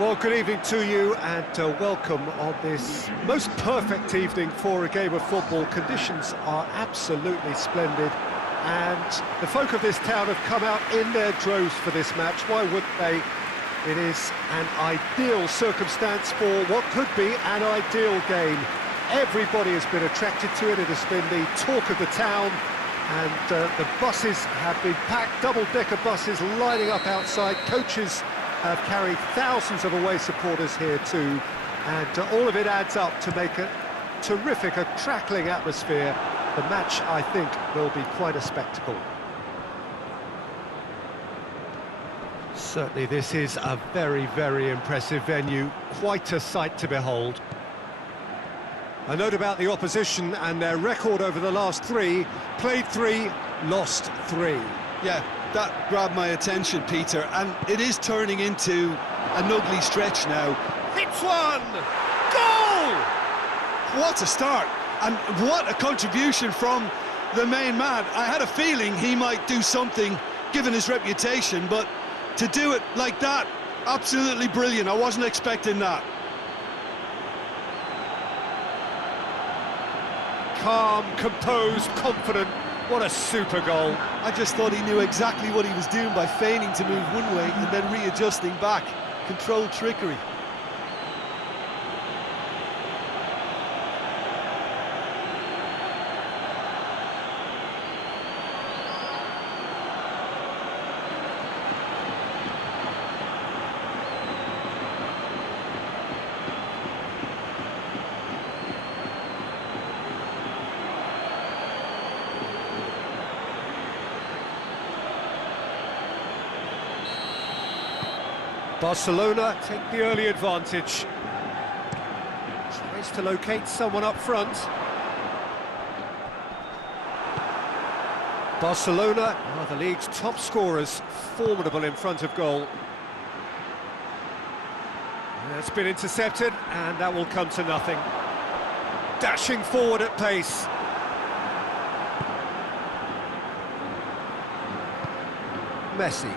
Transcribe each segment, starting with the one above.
Well, good evening to you and welcome on this most perfect evening for a game of football. Conditions are absolutely splendid and the folk of this town have come out in their droves for this match. Why wouldn't they? It is an ideal circumstance for what could be an ideal game. Everybody has been attracted to it. It has been the talk of the town, and the buses have been packed, double-decker buses lining up outside. Coaches have carried thousands of away supporters here too, and all of it adds up to make a terrific, a crackling atmosphere. The match, I think, will be quite a spectacle. Certainly this is a very, very impressive venue, quite a sight to behold. A note about the opposition and their record over the last three: played 3, lost 3. Yeah, that grabbed my attention, Peter, and it is turning into an ugly stretch now. Hits one! Goal! What a start, and what a contribution from the main man. I had a feeling he might do something, given his reputation, but to do it like that, absolutely brilliant. I wasn't expecting that. Calm, composed, confident. What a super goal. I just thought he knew exactly what he was doing by feigning to move one way and then readjusting back. Controlled trickery. Barcelona take the early advantage. Tries to locate someone up front. Barcelona are the league's top scorers, formidable in front of goal. It's been intercepted, and that will come to nothing. Dashing forward at pace. Messi.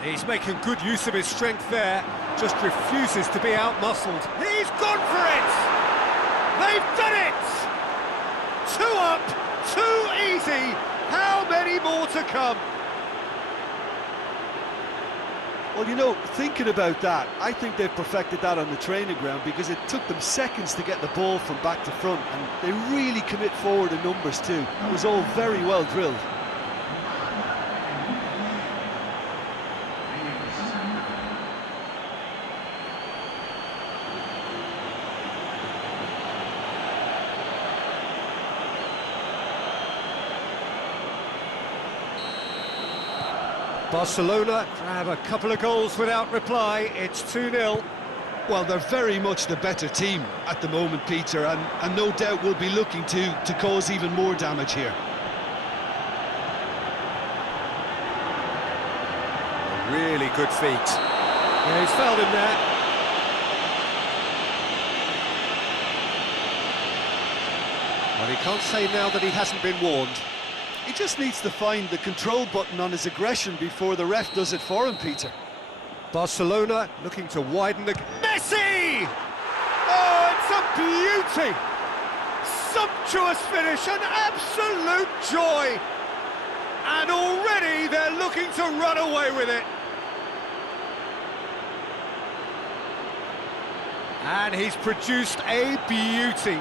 He's making good use of his strength there, just refuses to be out-muscled. He's gone for it! They've done it! 2 up, 2 easy. How many more to come? Well, you know, thinking about that, I think they've perfected that on the training ground, because it took them seconds to get the ball from back to front, and they really commit forward in numbers too. That was all very well drilled. Barcelona grab a couple of goals without reply. It's 2-0. Well, they're very much the better team at the moment, Peter, and no doubt will be looking to cause even more damage here. Really good feet. Yeah, he's fouled him there. Well, he can't say now that he hasn't been warned. He just needs to find the control button on his aggression before the ref does it for him, Peter. Barcelona looking to widen the... Messi! Oh, it's a beauty! Sumptuous finish, an absolute joy! And already they're looking to run away with it. And he's produced a beauty.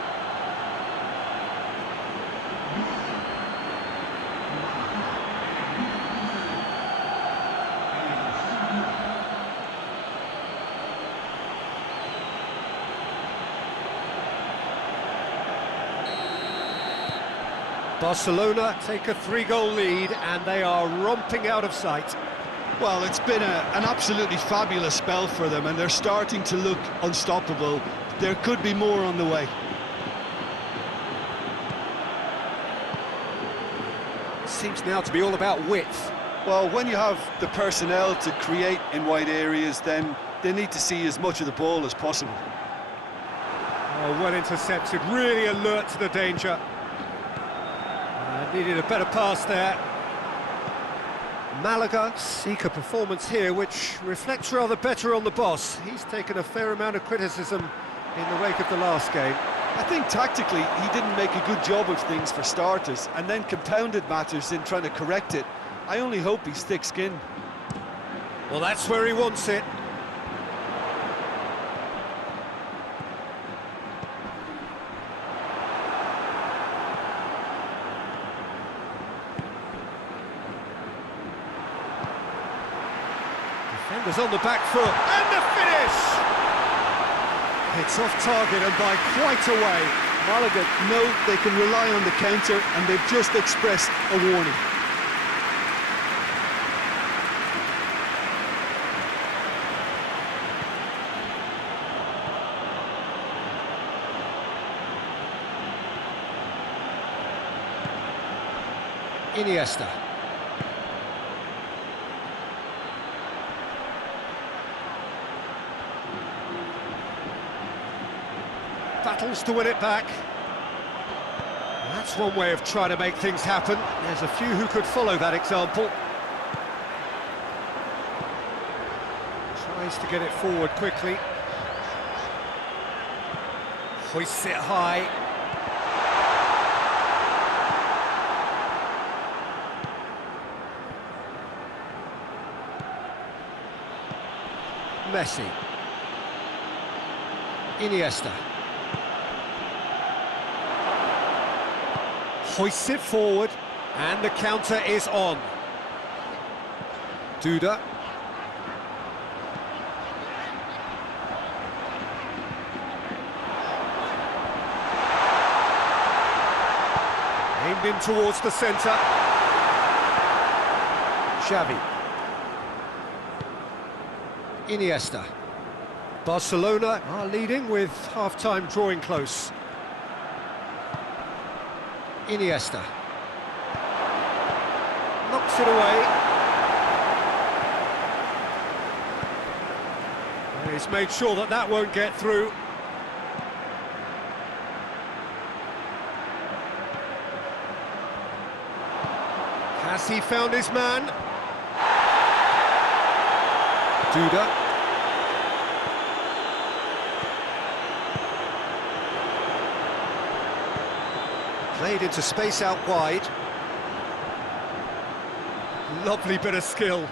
Barcelona take a 3-goal lead and they are romping out of sight. Well, it's been an absolutely fabulous spell for them, and they're starting to look unstoppable. There could be more on the way. Seems now to be all about width. Well, when you have the personnel to create in wide areas, then they need to see as much of the ball as possible. Oh, well intercepted, really alert to the danger. Needed a better pass there. Malaga seek a performance here which reflects rather better on the boss. He's taken a fair amount of criticism in the wake of the last game. I think tactically he didn't make a good job of things for starters, and then compounded matters in trying to correct it. I only hope he's thick-skinned. Well, that's where he wants it. Defenders on the back foot, and the finish! It's off target and by quite a way. Malaga know they can rely on the counter, and they've just expressed a warning. Iniesta. Battles to win it back. That's one way of trying to make things happen. There's a few who could follow that example. Tries to get it forward quickly. Hoists it high. Messi. Iniesta. Hoists it forward, and the counter is on. Duda. Aimed in towards the centre. Xavi. Iniesta. Barcelona are leading with half-time drawing close. Iniesta. Knocks it away. And he's made sure that that won't get through. Has he found his man? Duda. Played into space out wide. Lovely bit of skill.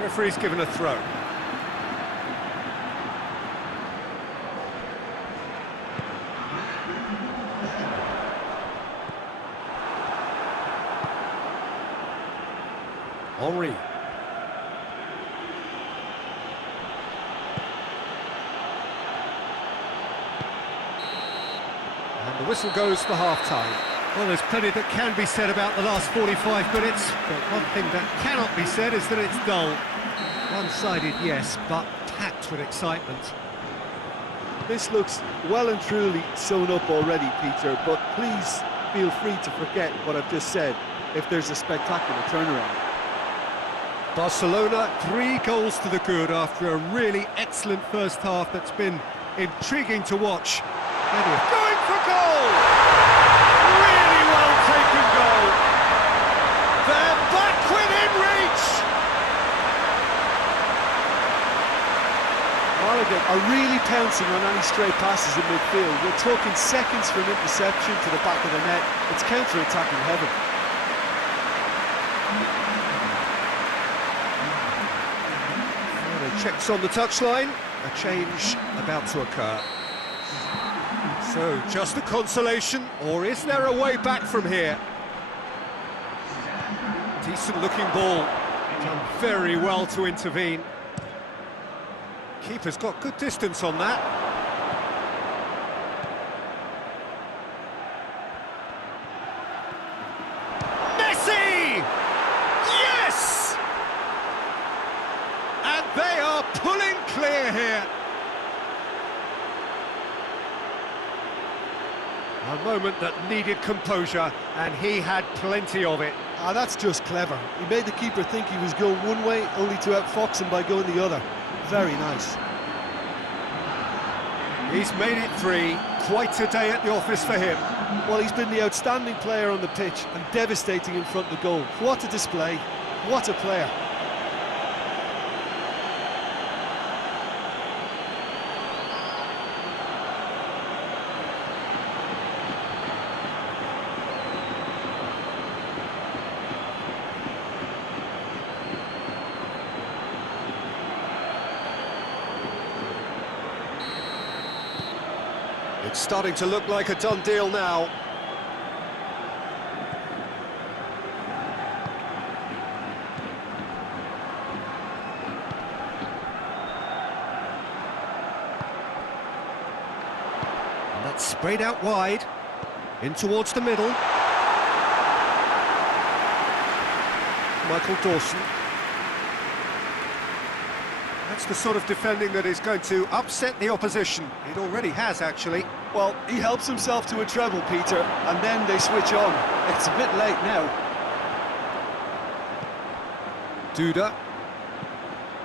Referee's given a throw. Henry. And the whistle goes for half-time. Well, there's plenty that can be said about the last 45 minutes, but one thing that cannot be said is that it's dull. One-sided, yes, but packed with excitement. This looks well and truly sewn up already, Peter, but please feel free to forget what I've just said if there's a spectacular turnaround. Barcelona, 3 goals to the good after a really excellent first half that's been intriguing to watch. Going for goal! Really well taken goal. They're back within reach! Malaga are really pouncing on any stray passes in midfield. We're talking seconds from interception to the back of the net. It's counter-attacking heaven. Checks on the touchline, a change about to occur. So, just a consolation, or is there a way back from here? Decent looking ball, done very well to intervene. Keeper's got good distance on that. Messi! Yes! And they are pulling clear here. A moment that needed composure, and he had plenty of it. Ah, that's just clever. He made the keeper think he was going one way, only to outfox him by going the other. Very nice. He's made it 3. Quite a day at the office for him. Well, he's been the outstanding player on the pitch and devastating in front of the goal. What a display. What a player. It's starting to look like a done deal now. And that's sprayed out wide, in towards the middle. Michael Dawson. That's the sort of defending that is going to upset the opposition. It already has, actually. Well, he helps himself to a treble, Peter, and then they switch on. It's a bit late now. Duda.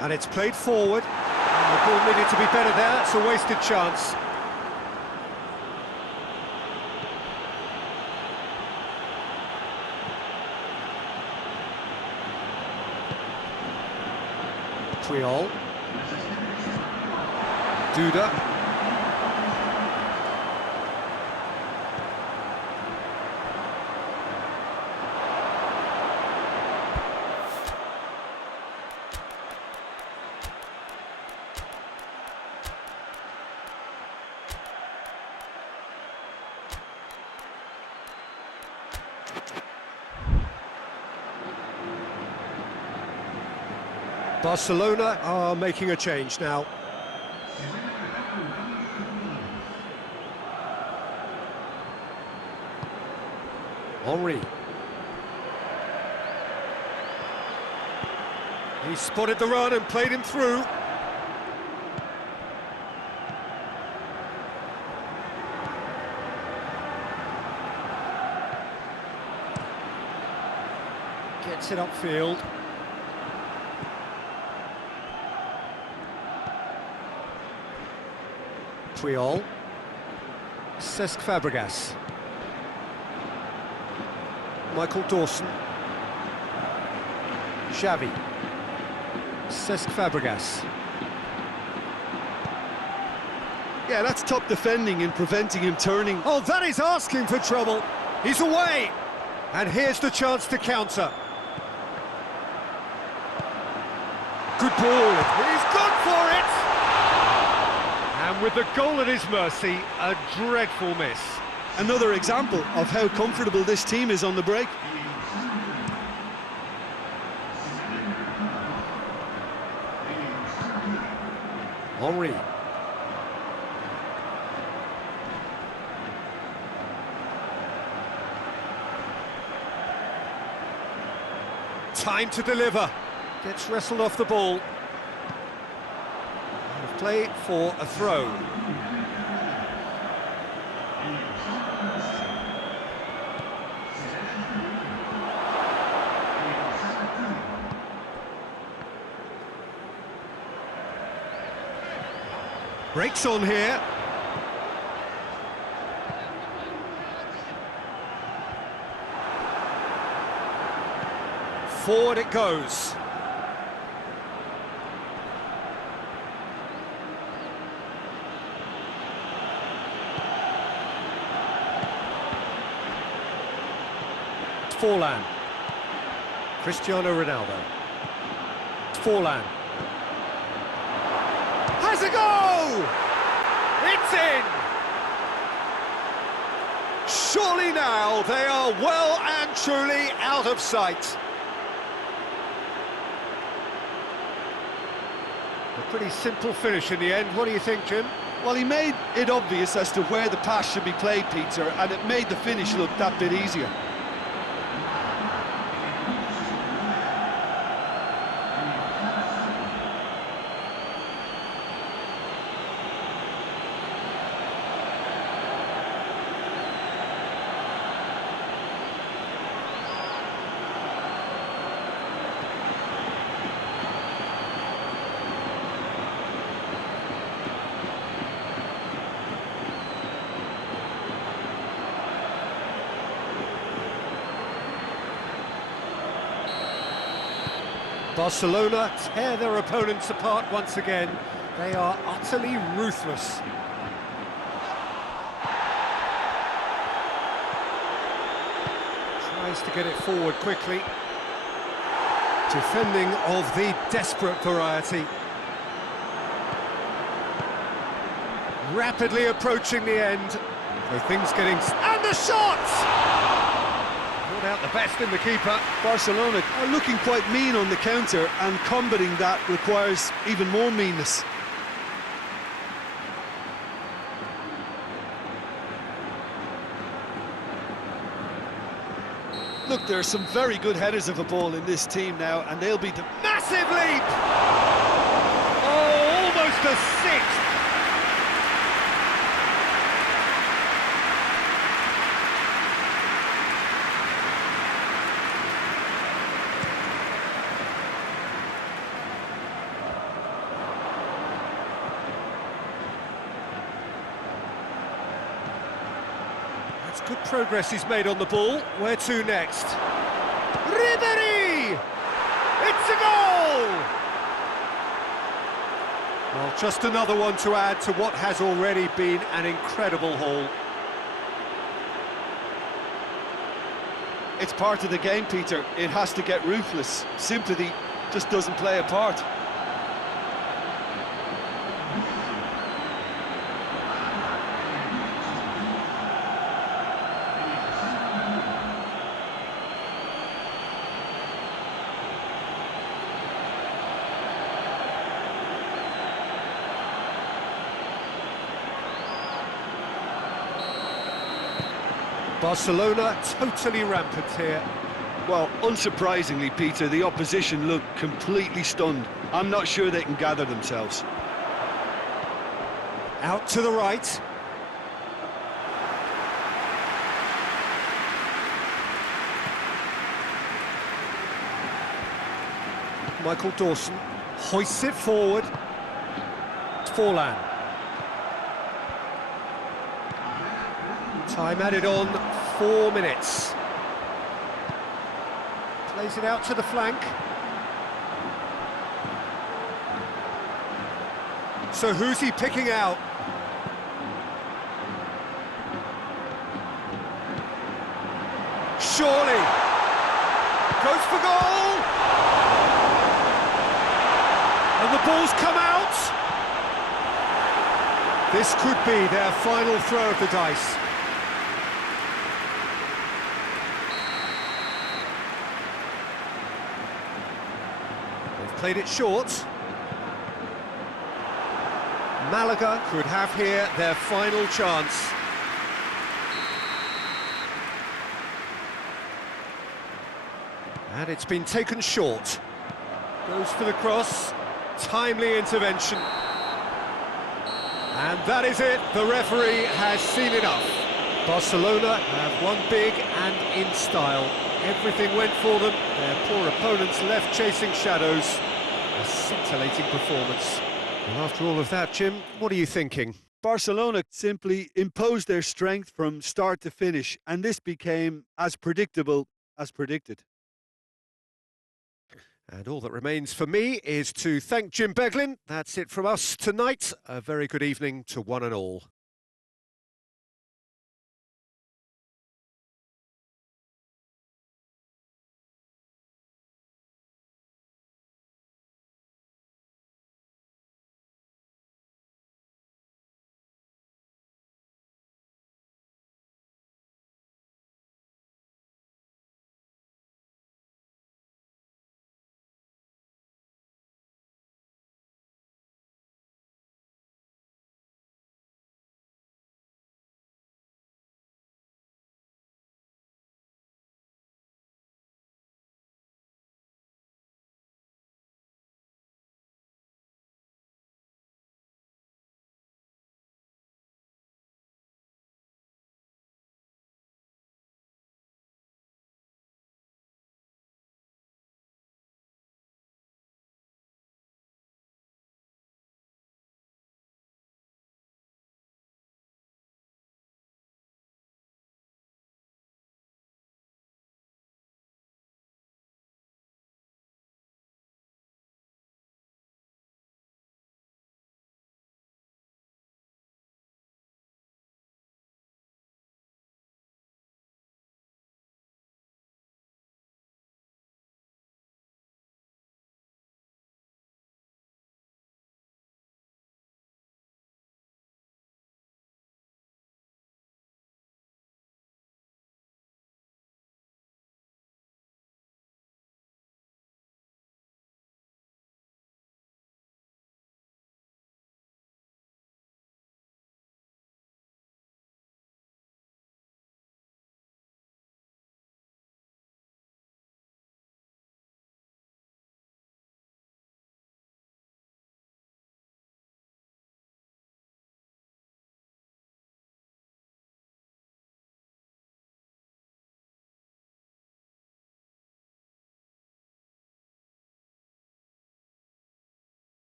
And it's played forward. And the ball needed to be better there. It's a wasted chance. Puyol. Duda. Barcelona are making a change now. Henry. He spotted the run and played him through. Gets it upfield. Puyol. Cesc Fabregas. Michael Dawson. Xavi. Cesc Fabregas. Yeah, that's top defending in preventing him turning. Oh, that is asking for trouble. He's away. And here's the chance to counter. Good ball. He's gone for it. And with the goal at his mercy, a dreadful miss. Another example of how comfortable this team is on the break. Henry. Time to deliver. Gets wrestled off the ball. And play for a throw. Breaks on here. Forward it goes. Forlan. Cristiano Ronaldo. Forlan. Has a go! It's in! Surely now they are well and truly out of sight. A pretty simple finish in the end. What do you think, Jim? Well, he made it obvious as to where the pass should be played, Peter, and it made the finish look that bit easier. Barcelona tear their opponents apart once again. They are utterly ruthless. Tries to get it forward quickly. Defending of the desperate variety. Rapidly approaching the end. So things getting... And the shot! Not out the best in the keeper. Barcelona are looking quite mean on the counter, and combating that requires even more meanness. Look, there are some very good headers of a ball in this team now, and they'll be... Massive leap! Oh, almost a sixth! That's good progress he's made on the ball. Where to next? Ribery! It's a goal! Well, just another one to add to what has already been an incredible haul. It's part of the game, Peter. It has to get ruthless. Sympathy just doesn't play a part. Barcelona totally rampant here. Well, unsurprisingly, Peter, the opposition look completely stunned. I'm not sure they can gather themselves. Out to the right. Michael Dawson hoists it forward. Forlan. Time added on, 4 minutes. Plays it out to the flank. So who's he picking out? Surely. Goes for goal! And the ball's come out! This could be their final throw of the dice. Played it short. Malaga could have here their final chance. And it's been taken short. Goes for the cross. Timely intervention. And that is it. The referee has seen enough. Barcelona have won big and in style. Everything went for them. Their poor opponents left chasing shadows. A scintillating performance. Well, after all of that, Jim, what are you thinking? Barcelona simply imposed their strength from start to finish, and this became as predictable as predicted. And all that remains for me is to thank Jim Beglin. That's it from us tonight. A very good evening to one and all.